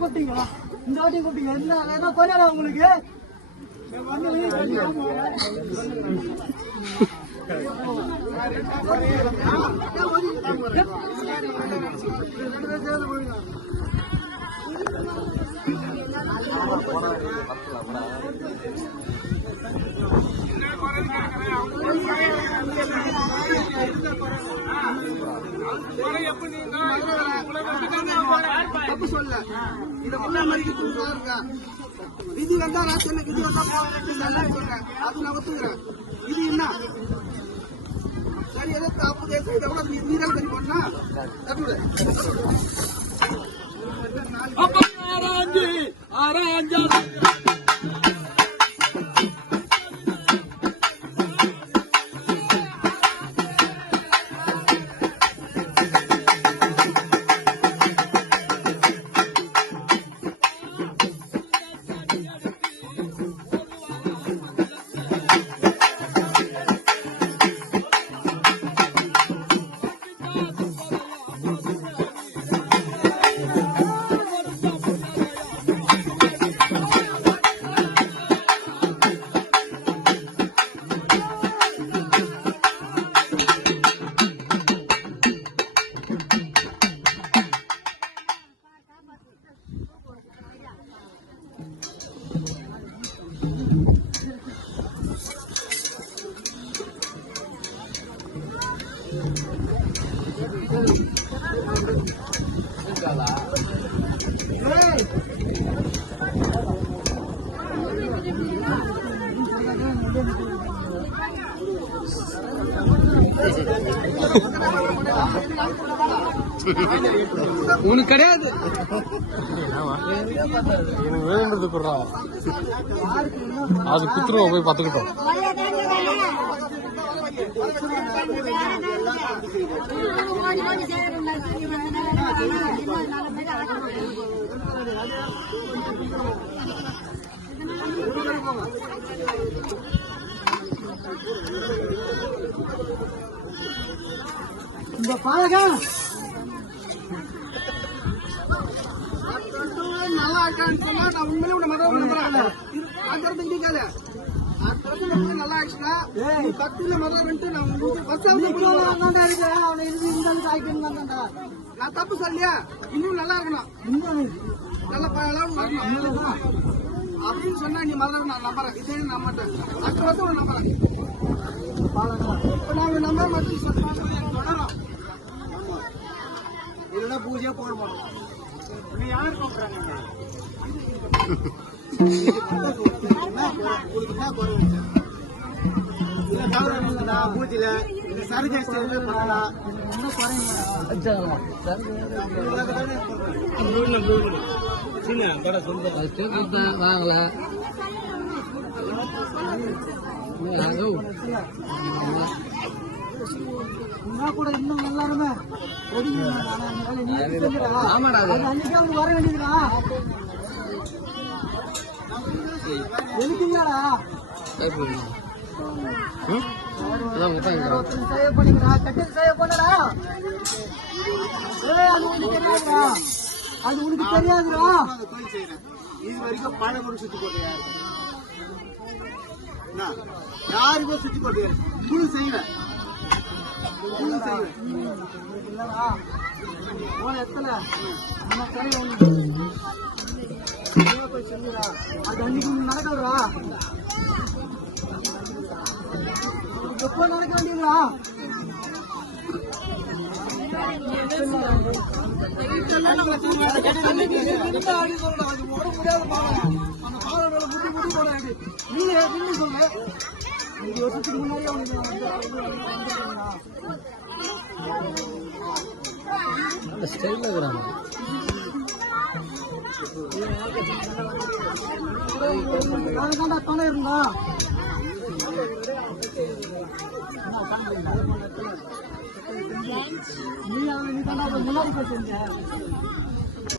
கூப்பிட்டீங்களா? இந்த வாட்டி கூப்பிட்டீங்க என்ன கொண்டாடா உங்களுக்கு? தப்பு சொல்ல இத விதி வந்தா நான் சொன்ன விதி வந்தா சொன்னேன் அது நான் ஒத்துக்கிறேன். இது என்ன சரி? ஏதோ தப்பு கேட்டு இதை விட நீதான் சரி பண்ணா தப்பு உனக்கு கிடையாது வேணுன்றது குடுறா அது குத்துருவோம் போய் பார்த்துக்கிட்டோம். இந்த பாலகம் நல்லா இருக்கான்னு சொன்னா நான் உண்மையிலே உன்னை மதம் நம்புறேன். அந்த இண்டிக்காத நல்லா ஆச்சுன்னா நீ பத்துல மதம் நான் உங்களுக்கு பஸ் நான் தப்பு சொல்லியா? இன்னும் நல்லா இருக்கணும், நல்ல வரணும் அப்படின்னு சொன்னா நீ மதம் நான் நம்புறேன். இதே நம்ப மாட்டேன். அடுத்த வருஷம் உன்னை நம்புறேன். இப்ப நாங்க நம்ப மாட்டேன் தொடரும். இல்லைன்னா பூஜையா போட மாட்டோம். யாரு கூப்பிடுறாங்க? பூஜையில சருகை பண்ணலாம். வாங்கல கூட இன்னும் எல்லாருமே அன்னைக்கு அவங்க வர வேண்டியதுடா. எழுதிங்கடா சேவ் பண்ணிக்கிறா, கட்டது சேவ் பண்ணடா. அது உனக்கு தெரியாதுடா, அது உனக்கு தெரியாதுடா. இது வரைக்கும் பணம் கூட சுத்தி போட்டு யாருமே சுத்தி போட்டு குழு செய்வேன். இல்லடா எத்தனை போய் சொல்லுடா. அது அன்னைக்கு நடக்காதுடா, எப்போ நடக்க வேண்டியதுடா. முடியாது பாலம், அந்த பாலம் மேல முட்டி போடாது. நீங்க சொல்லுங்க, 5 வருஷத்துக்கு முன்னாடி அந்த ஸ்டைல்ல இருக்கிறாங்க. தானே இருந்தா நீ தாண்டா முன்னாடி போய் செஞ்ச.